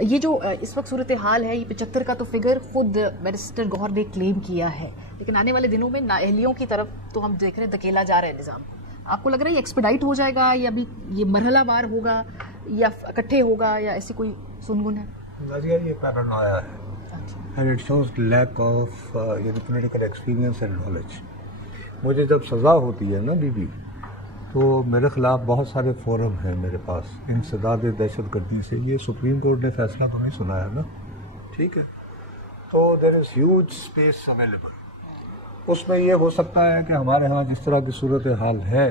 یہ جو اس وقت صورتحال ہے، یہ 75 کا تو فگر خود بیرسٹر گوہر نے کلیم کیا ہے، لیکن آنے والے دنوں میں نااہلیوں کی طرف تو ہم دیکھ رہے ہیں دھکیلا جا رہا ہے نظام کو. آپ کو لگ رہا ہے یہ ایکسپیڈائٹ ہو جائے گا، یا ابھی یہ مرحلہ وار ہوگا، یا اکٹھے ہوگا، یا ایسی کوئی سنگن ہے؟ نظریہ یہ پیرانویا ہے، and it shows lack of political experience and knowledge. مجھے جب سزا ہوتی ہے نا بی تو میرے خلاف بہت سارے فورم ہیں میرے پاس انسداد دہشت گردی سے. یہ سپریم کورٹ نے فیصلہ تو نہیں سنایا نا، ٹھیک ہے، تو دیر از ہیوج اسپیس اویلیبل. اس میں یہ ہو سکتا ہے کہ ہمارے ہاں جس طرح کی صورتحال ہے،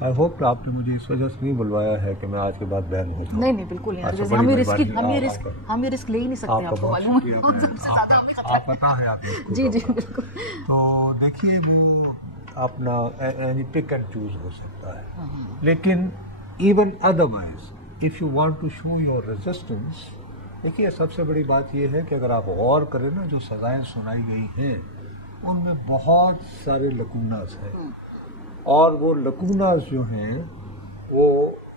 آئی ہوپ کہ آپ نے مجھے اس وجہ سے نہیں بلوایا ہے کہ میں آج کے بعد بیان ہو جاؤں. نہیں بالکل نہیں، ہم یہ رسک لے ہی نہیں سکتے، آپ کو معلوم ہے. آپ پتہ ہے آپ کو. جی جی بالکل. تو دیکھیے وہ اپنا پک اینڈ چوز ہو سکتا ہے، لیکن even otherwise if you want to show your resistance, دیکھیے سب سے بڑی بات یہ ہے کہ اگر آپ غور کریں نا جو سزائیں سنائی گئی ہیں ان میں بہت سارے لکوناز ہیں، اور وہ لکوناز جو ہیں وہ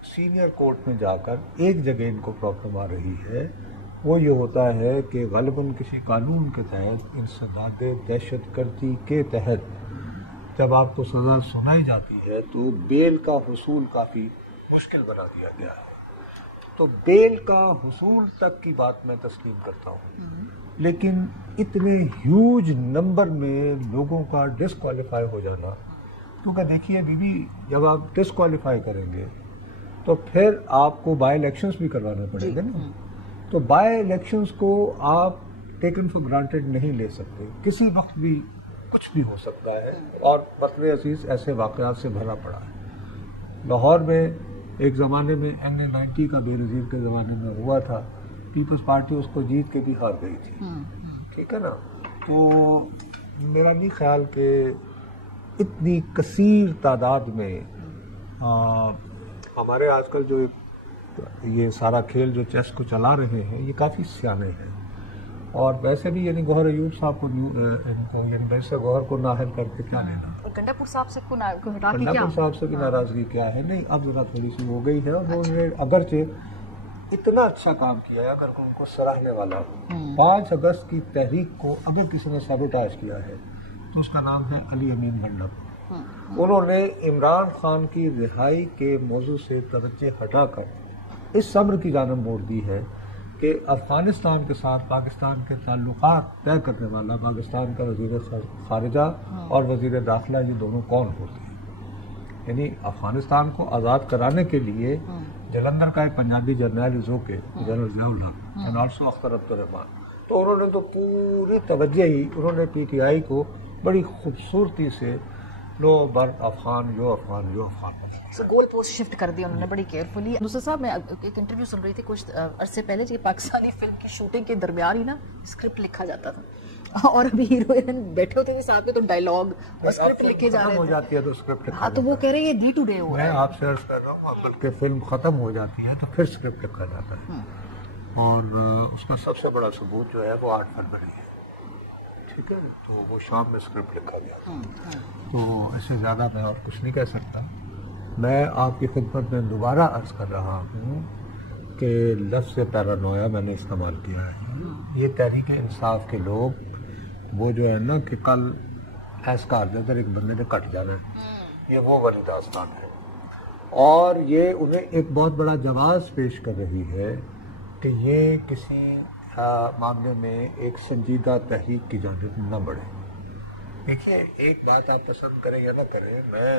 سینئر کورٹ میں جا کر ایک جگہ ان کو پرابلم آ رہی ہے. وہ یہ ہوتا ہے کہ غالباً کسی قانون کے تحت انسداد دہشت گردی کے تحت جب آپ کو سزا سنائی جاتی ہے تو بیل کا حصول کافی مشکل بنا دیا گیا ہے. تو بیل کا حصول تک کی بات میں تسلیم کرتا ہوں، لیکن اتنے ہیوج نمبر میں لوگوں کا ڈسکوالیفائی ہو جانا، کیونکہ دیکھیے بی جب آپ ڈسکوالیفائی کریں گے تو پھر آپ کو بائی الیکشنز بھی کروانا پڑے گا نا. تو بائی الیکشنز کو آپ ٹیکن فار گرانٹیڈ نہیں لے سکتے، کسی وقت بھی کچھ بھی ہو سکتا ہے، اور وطن عزیز ایسے واقعات سے بھرا پڑا ہے. لاہور میں ایک زمانے میں NA-90 کا بے نظیر کے زمانے میں ہوا تھا، پیپلز پارٹی اس کو جیت کے بھی ہار گئی تھی، ٹھیک ہے نا. تو میرا نہیں خیال کہ اتنی کثیر تعداد میں ہمارے آج کل جو یہ سارا کھیل جو چیس کو چلا رہے ہیں یہ کافی سیانے ہیں. اور ویسے بھی یعنی گوہر ایوب صاحب کو ان کو یعنی بیرسٹر گوہر کو نااہل کر کے کیا لینا، اور گنڈا پور صاحب سے ہٹا کے کیا، گنڈا پور صاحب سے بھی ناراضگی کیا ہے. نہیں اب ذرا تھوڑی سی ہو گئی ہے، اور انہوں نے اگرچہ اتنا اچھا کام کیا ہے اگر ان کو سراہنے والا ہو. 5 اگست کی تحریک کو اگر کسی نے سیبوٹاج کیا ہے تو اس کا نام ہے علی امین منڈپ. انہوں نے عمران خان کی رہائی کے موضوع سے توجہ ہٹا کر اس امر کی جانب موڑ دی ہے کہ افغانستان کے ساتھ پاکستان کے تعلقات طے کرنے والا پاکستان کا وزیر خارجہ اور وزیر داخلہ یہ دونوں کون ہوتے ہیں. یعنی افغانستان کو آزاد کرانے کے لیے جلندھر کا ایک پنجابی جرنیل کے general Zia ul Haq and also Akhtar عبد الرحمان، تو انہوں نے تو پوری توجہ ہی انہوں نے PTI کو بڑی خوبصورتی سے لو بر Afghan you Afghan you Afghan goal post shift کر دیا انہوں نے بڑی کیئرفلی. دوسرا صاحب میں ایک انٹرویو سن رہی تھی کچھ عرصے پہلے کہ پاکستانی فلم کی شوٹنگ کے درمیان ہی نا اسکرپٹ لکھا جاتا تھا، اور ابھی ہیروئن بیٹھے ہوتے تھے ساتھ میں تو ڈائلاگ اور اسکرپٹ لکھے جا رہے ہو جاتی ہے تو اسکرپٹ ہاں تو وہ کہہ رہے ہیں ڈی ٹو ڈے ہوا ہے. میں آپ سے عرض کر رہا ہوں بلکہ فلم ختم ہو جاتی ہے تو پھر اسکرپٹ لکھا جاتا ہے، اور اس کا سب سے بڑا ثبوت جو ہے وہ 8 فروری ہے، ٹھیک ہے. تو وہ شام میں اسکرپٹ لکھا گیا، تو ایسے زیادہ میں اور کچھ نہیں کہہ سکتا. میں آپ کی خدمت میں دوبارہ عرض کر رہا ہوں کہ لفظ پیرانویا میں نے استعمال کیا ہے. یہ تحریک انصاف کے لوگ وہ جو ہے نا کہ کل ایس کا ادھر ایک بندے نے کٹ جانا ہے، یہ وہ والی داستان ہے، اور یہ انہیں ایک بہت بڑا جواز پیش کر رہی ہے کہ یہ کسی معاملے میں ایک سنجیدہ تحریک کی جانب نہ بڑھے. دیکھیے ایک بات آپ پسند کریں یا نہ کریں، میں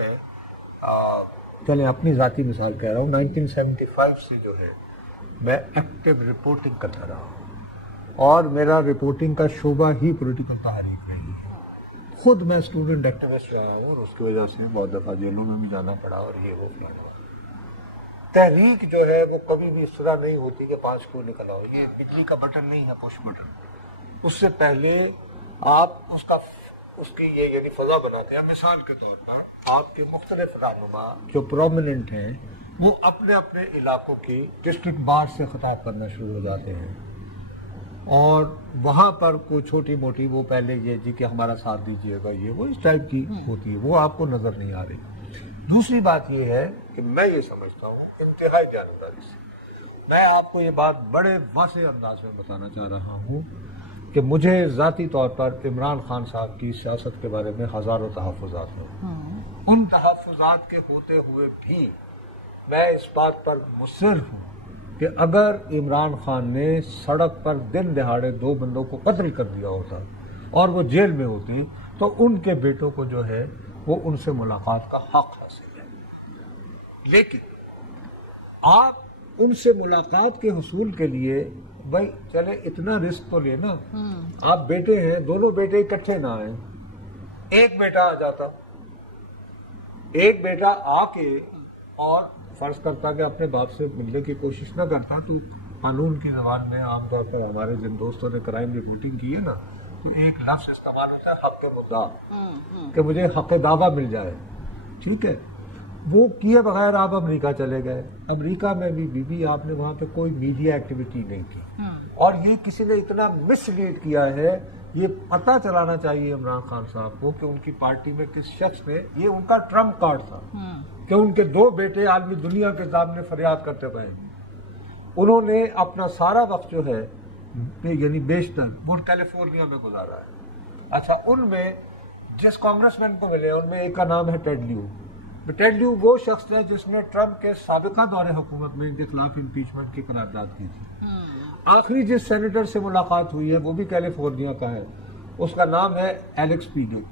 چلیں اپنی ذاتی مثال کہہ رہا ہوں، 1975 سے جو ہے میں ایکٹیو رپورٹنگ کرتا رہا ہوں، اور میرا رپورٹنگ کا شعبہ ہی پولیٹیکل تحریک رہی ہے. خود میں اسٹوڈنٹ ایکٹیوسٹ رہا ہوں، اور اس کی وجہ سے بہت دفعہ جیلوں میں بھی جانا پڑا، اور یہ وہ فلانا. تحریک جو ہے وہ کبھی بھی اس طرح نہیں ہوتی کہ 5 کیوں نکل آؤ. یہ بجلی کا بٹن نہیں ہے پش بٹن. اس سے پہلے آپ اس کی یہ یعنی فضا بناتے ہیں. مثال کے طور پر آپ کے مختلف رہنما جو پرومیننٹ ہیں وہ اپنے اپنے علاقوں کی ڈسٹرکٹ بار سے خطاب کرنا شروع ہو جاتے ہیں، اور وہاں پر کوئی چھوٹی موٹی وہ پہلے یہ جی کہ ہمارا ساتھ دیجیے گا، یہ وہ اس ٹائپ کی ہوتی ہے، وہ آپ کو نظر نہیں آ رہی. دوسری بات یہ ہے کہ میں یہ سمجھتا ہوں انتہائی دیانتداری سے میں آپ کو یہ بات بڑے واضح انداز میں بتانا چاہ رہا ہوں کہ مجھے ذاتی طور پر عمران خان صاحب کی سیاست کے بارے میں ہزاروں تحفظات ہیں. ان تحفظات کے ہوتے ہوئے بھی میں اس بات پر مصر ہوں کہ اگر عمران خان نے سڑک پر دن دہاڑے 2 بندوں کو قتل کر دیا ہوتا اور وہ جیل میں ہوتے تو ان کے بیٹوں کو جو ہے وہ ان سے ملاقات کا حق حاصل ہے. لیکن آپ ان سے ملاقات کے حصول کے لیے بھائی چلے اتنا رسک تو لینا. آپ بیٹے ہیں, دونوں بیٹے اکٹھے نہ آئیں, ایک بیٹا آ جاتا, ایک بیٹا آ کے اور فرض کرتا کہ اپنے باپ سے ملنے کی کوشش نہ کرتا تو قانون کی زبان میں عام طور پر ہمارے جن دوستوں نے کرائم رپورٹنگ کی ہے نا تو ایک لفظ استعمال ہوتا ہے حق مدعا, کہ مجھے حق دعویٰ مل جائے. ٹھیک ہے, وہ کیے بغیر آپ امریکہ چلے گئے. امریکہ میں بھی بی بی آپ نے وہاں پہ کوئی میڈیا ایکٹیویٹی نہیں کی, اور یہ کسی نے اتنا مس لیڈ کیا ہے. یہ پتہ چلانا چاہیے عمران خان صاحب کو کہ ان کی پارٹی میں کس شخص نے, یہ ان کا ٹرمپ کارڈ تھا کہ ان کے 2 بیٹے عالمی دنیا کے سامنے فریاد کرتے پائے. انہوں نے اپنا سارا وقت جو ہے یعنی بیشتر وہ کیلیفورنیا میں گزارا ہے. اچھا, ان میں جس کانگریس مین کو ملے ان میں ایک کا نام ہے ٹیڈ لیو. ٹیڈ لیو وہ شخص ہے جس نے ٹرمپ کے سابقہ دور حکومت میں ان کے خلاف امپیچمنٹ کی قرارداد کی تھی. آخری جس سینیٹر سے ملاقات ہوئی ہے وہ بھی کیلیفورنیا کا ہے, اس کا نام ہے ایلیکس پیگل.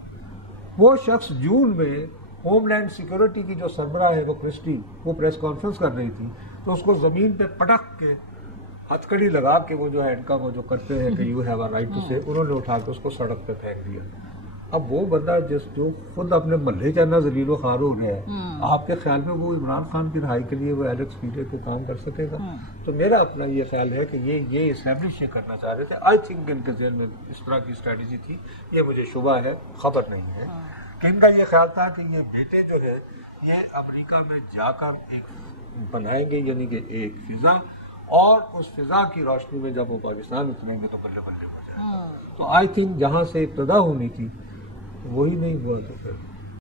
وہ شخص جون میں ہوم لینڈ سیکورٹی کی جو سربراہ ہے وہ کرسٹی, وہ پریس کانفرنس کر رہی تھی تو اس کو زمین پہ پٹک کے ہتھ کڑی لگا کے وہ جو ہینڈ کا وہ جو کرتے ہیں کہ you have a right to say, انہوں نے اٹھا کے اس کو سڑک پہ پھینک دیا. اب وہ بندہ جو خود اپنے محلے کا نا ذلیل و خوار ہو رہا ہے, آپ کے خیال میں وہ عمران خان کی رہائی کے لیے وہ ایلیکس پیگل کو کام کر سکے گا؟ تو میرا اپنا یہ خیال ہے کہ یہ اسٹیبلش کرنا چاہ رہے تھے. آئی تھنک ان کے ذہن میں اس طرح کی اسٹریٹجی تھی, یہ مجھے شبہ ہے, خبر نہیں ہے. ان کا یہ خیال تھا کہ یہ بیٹے جو ہے یہ امریکہ میں جا کر ایک بنائیں گے, یعنی کہ ایک فضا, اور اس فضا کی روشنی میں جب وہ پاکستان اتریں گے تو بلے بلے ہو جائے. تو آئی تھنک جہاں سے ابتدا ہونی تھی وہی نہیں ہوا. تو پھر